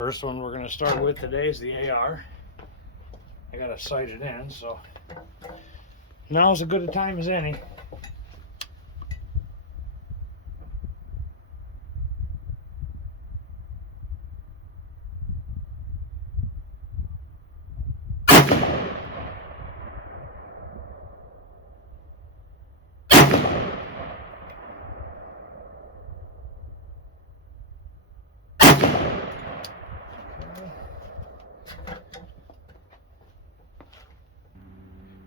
First one we're going to start with today is the AR. I got to sight it in, so now's as good a time as any.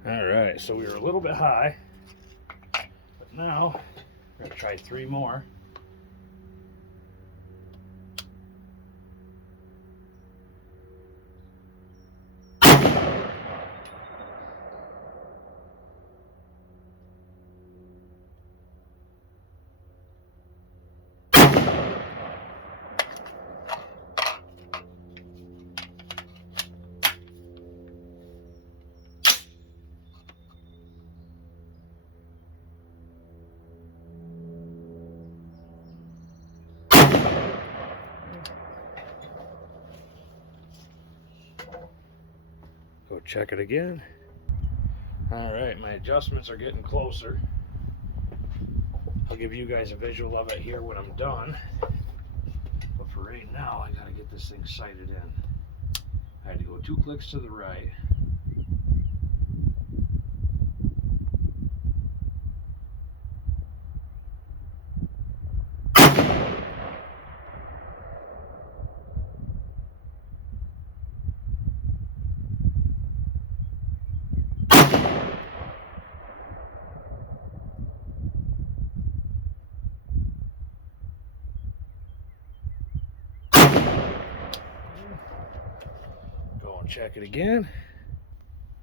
Alright, so we were a little bit high, but now we're going to try 3 more. Go check it again. Alright, my adjustments are getting closer. I'll give you guys a visual of it here when I'm done. But for right now, I gotta get this thing sighted in. I had to go 2 clicks to the right. Go and check it again.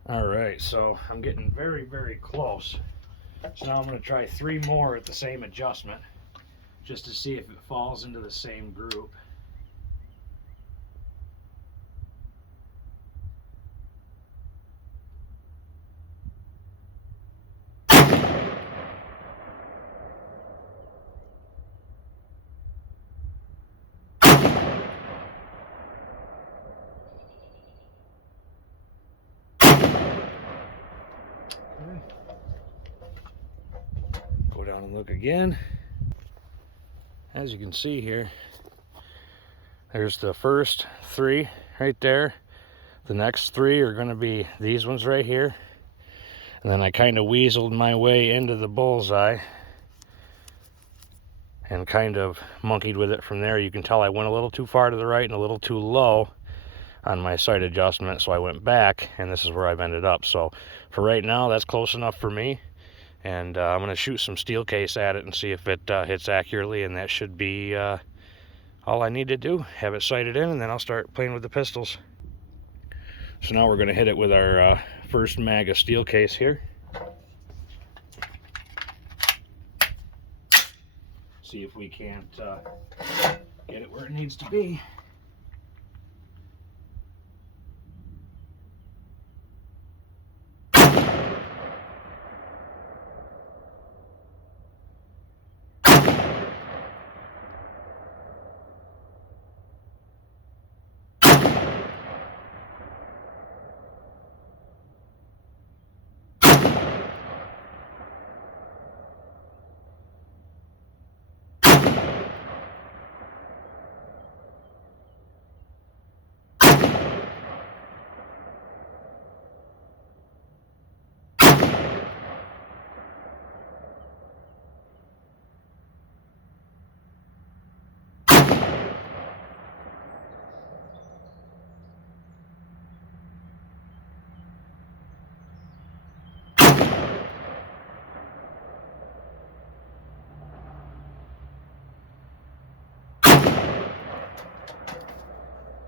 Alright, so I'm getting very, very close. So now I'm going to try 3 more at the same adjustment, just to see if it falls into the same group. Go down and look again. As you can see here, there's the first 3 right there. The next 3 are going to be these ones right here. And then I kind of weaseled my way into the bullseye and kind of monkeyed with it from there. You can tell I went a little too far to the right and a little too low on my sight adjustment, so I went back, and this is where I've ended up. So for right now, that's close enough for me. And I'm going to shoot some steel case at it and see if it hits accurately, and that should be all I need to do. Have it sighted in, and then I'll start playing with the pistols. So now we're going to hit it with our first mag of steel case here. See if we can't get it where it needs to be.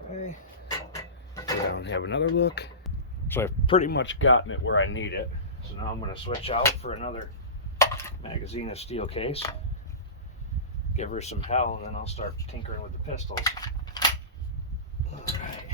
Okay, go down and have another look. So I've pretty much gotten it where I need it. So now I'm going to switch out for another magazine of steel case. Give her some hell, and then I'll start tinkering with the pistols. All right.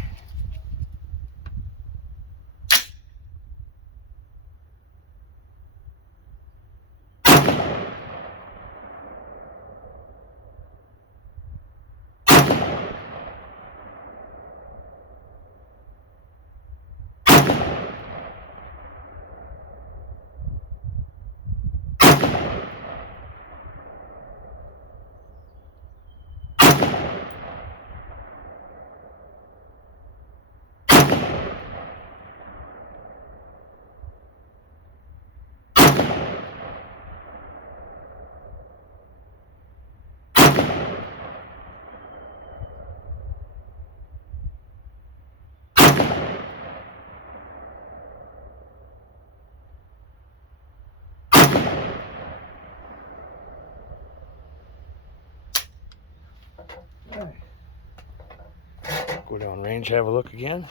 Go down range, have a look again.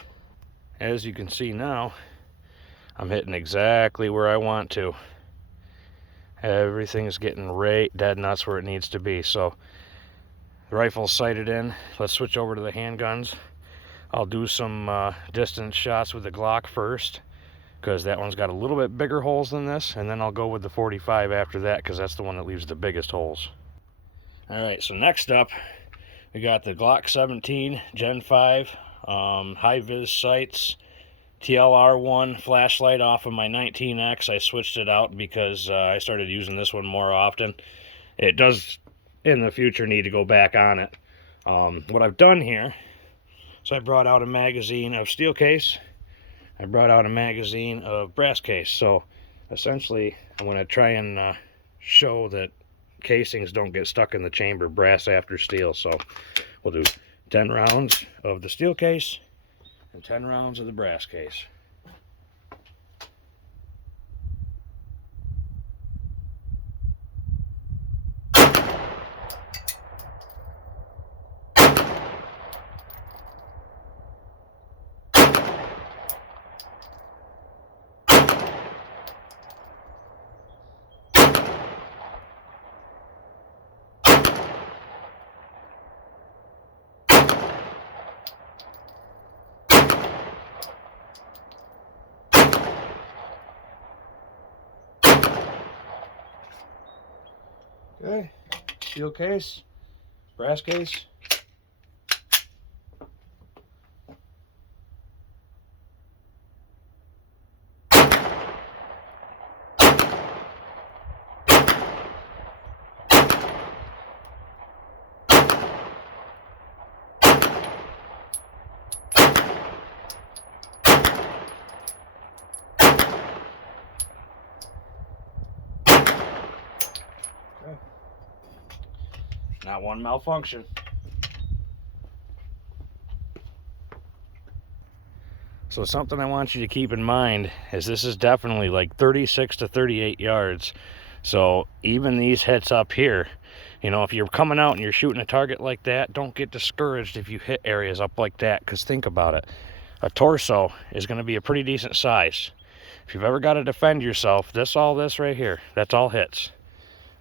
As you can see now, I'm hitting exactly where I want to. Everything's getting right dead nuts where it needs to be. So the rifle's sighted in. Let's switch over to the handguns. I'll do some distance shots with the Glock first, because that one's got a little bit bigger holes than this, and then I'll go with the 45 after that, because that's the one that leaves the biggest holes. Alright, so next up, we got the Glock 17 Gen 5 high-vis sights, TLR1 flashlight off of my 19X. I switched it out because I started using this one more often. It does, in the future, need to go back on it. What I've done here, so I brought out a magazine of steel case. I brought out a magazine of brass case. So essentially, I'm going to try and show that casings don't get stuck in the chamber, brass after steel. So we'll do 10 rounds of the steel case and 10 rounds of the brass case. Okay, steel case, brass case. Okay. Not one malfunction. So something I want you to keep in mind is this is definitely like 36 to 38 yards. So even these hits up here, you know, if you're coming out and you're shooting a target like that, don't get discouraged if you hit areas up like that, because think about it. A torso is going to be a pretty decent size. If you've ever got to defend yourself, all this right here, that's all hits.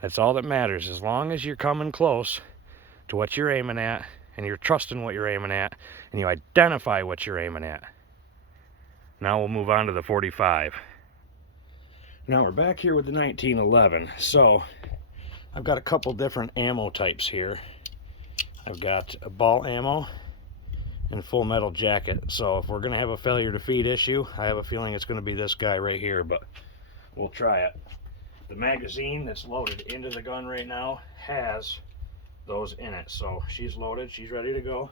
That's all that matters. As long as you're coming close to what you're aiming at, and you're trusting what you're aiming at, and you identify what you're aiming at. Now we'll move on to the 45. Now we're back here with the 1911. So I've got a couple different ammo types here. I've got a ball ammo and full metal jacket. So if we're going to have a failure to feed issue, I have a feeling it's going to be this guy right here, but we'll try it. The magazine that's loaded into the gun right now has those in it. So she's loaded, she's ready to go.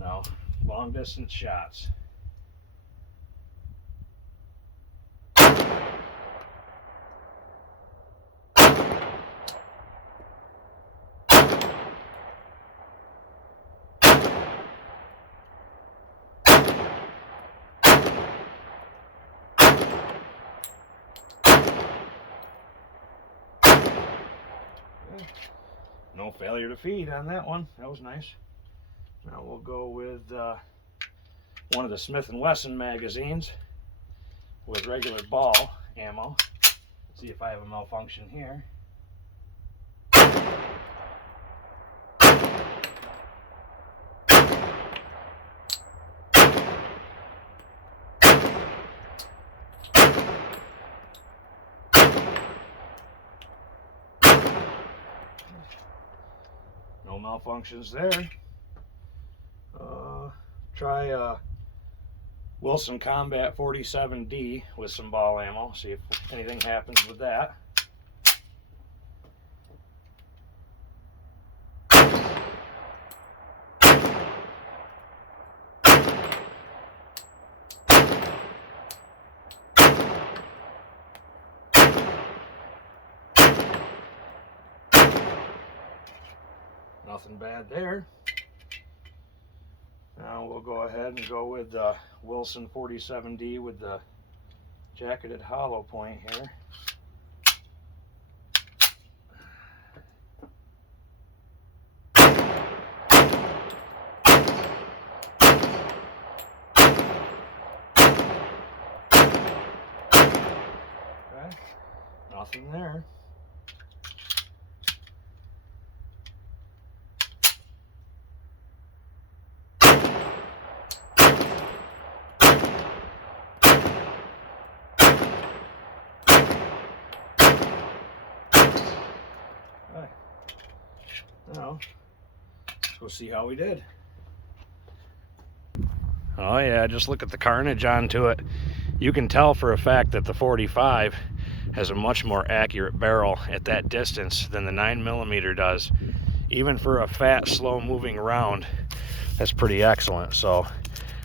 Now, long distance shots. No failure to feed on that one. That was nice. Now we'll go with one of the Smith & Wesson magazines with regular ball ammo. See if I have a malfunction here. No malfunctions there. Try Wilson Combat 47D with some ball ammo. See if anything happens with that. Nothing bad there. Now we'll go ahead and go with the Wilson 47D with the jacketed hollow point here. Nothing there. Right. Now, let's go see how we did. Oh yeah, just look at the carnage onto it. You can tell for a fact that the 45 has a much more accurate barrel at that distance than the 9mm does. Even for a fat, slow-moving round, that's pretty excellent. So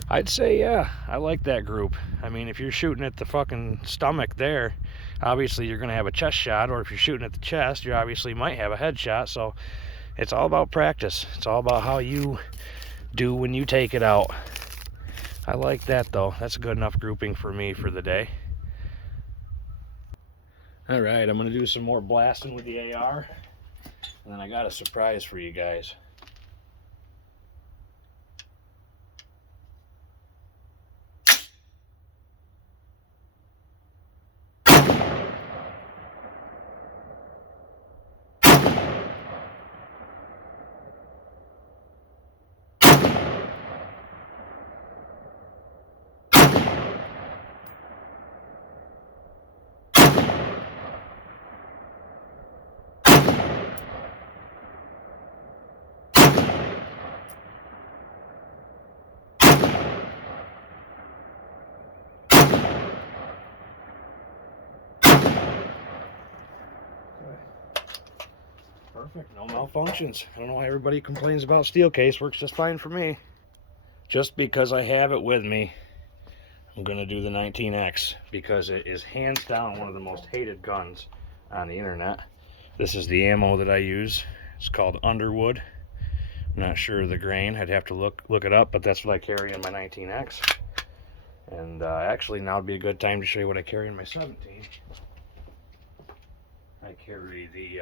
I'd say, yeah, I like that group. I mean, if you're shooting at the fucking stomach there, obviously you're going to have a chest shot, or if you're shooting at the chest, you obviously might have a head shot. So it's all about practice. It's all about how you do when you take it out. I like that though. That's a good enough grouping for me for the day. All right, I'm gonna do some more blasting with the AR, and then I got a surprise for you guys. Perfect, no malfunctions. I don't know why everybody complains about steel case. Works just fine for me. Just because I have it with me, I'm gonna do the 19X because it is hands down one of the most hated guns on the internet. This is the ammo that I use. It's called Underwood. I'm not sure of the grain. I'd have to look it up, but that's what I carry in my 19X. And actually, now would be a good time to show you what I carry in my 17. I carry the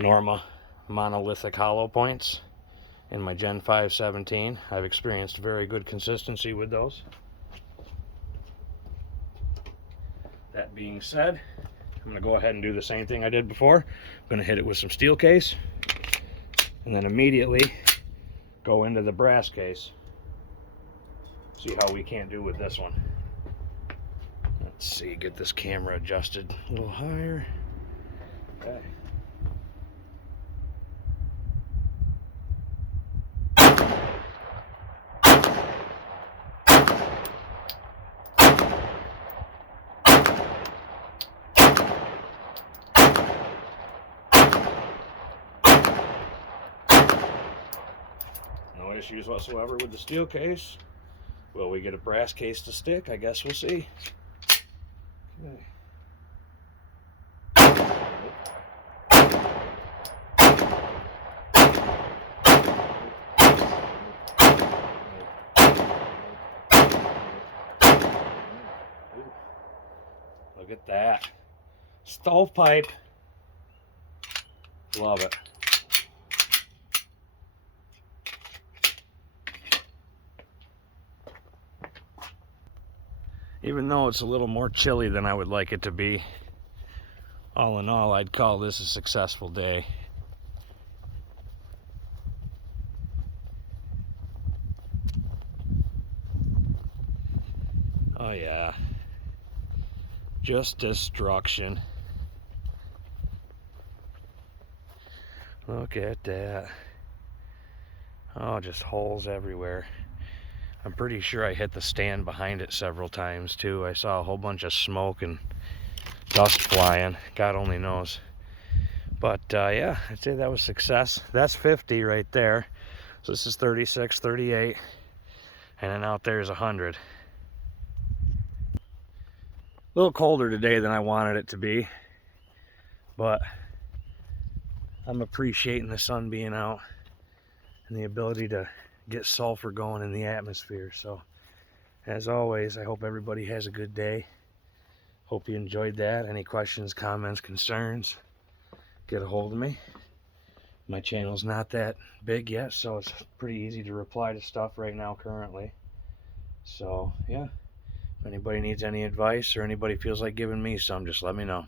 Norma monolithic hollow points in my Gen 5 17. I've experienced very good consistency with those. That being said, I'm going to go ahead and do the same thing I did before. I'm going to hit it with some steel case, and then immediately go into the brass case. See how we can do with this one. Let's see, get this camera adjusted a little higher. Okay. No issues whatsoever with the steel case. Will we get a brass case to stick? I guess we'll see. Okay. Look at that. Stovepipe. Love it. Even though it's a little more chilly than I would like it to be, all in all, I'd call this a successful day. Oh yeah, just destruction. Look at that. Oh, just holes everywhere. I'm pretty sure I hit the stand behind it several times too. I saw a whole bunch of smoke and dust flying. God only knows. But yeah, I'd say that was success. That's 50 right there. So this is 36, 38, and then out there is 100. A little colder today than I wanted it to be, but I'm appreciating the sun being out and the ability to get sulfur going in the atmosphere. So as always, I hope everybody has a good day. Hope you enjoyed that. Any questions, comments, concerns, get a hold of me. My channel's not that big yet, so it's pretty easy to reply to stuff right now currently. So yeah, If anybody needs any advice or anybody feels like giving me some, just let me know.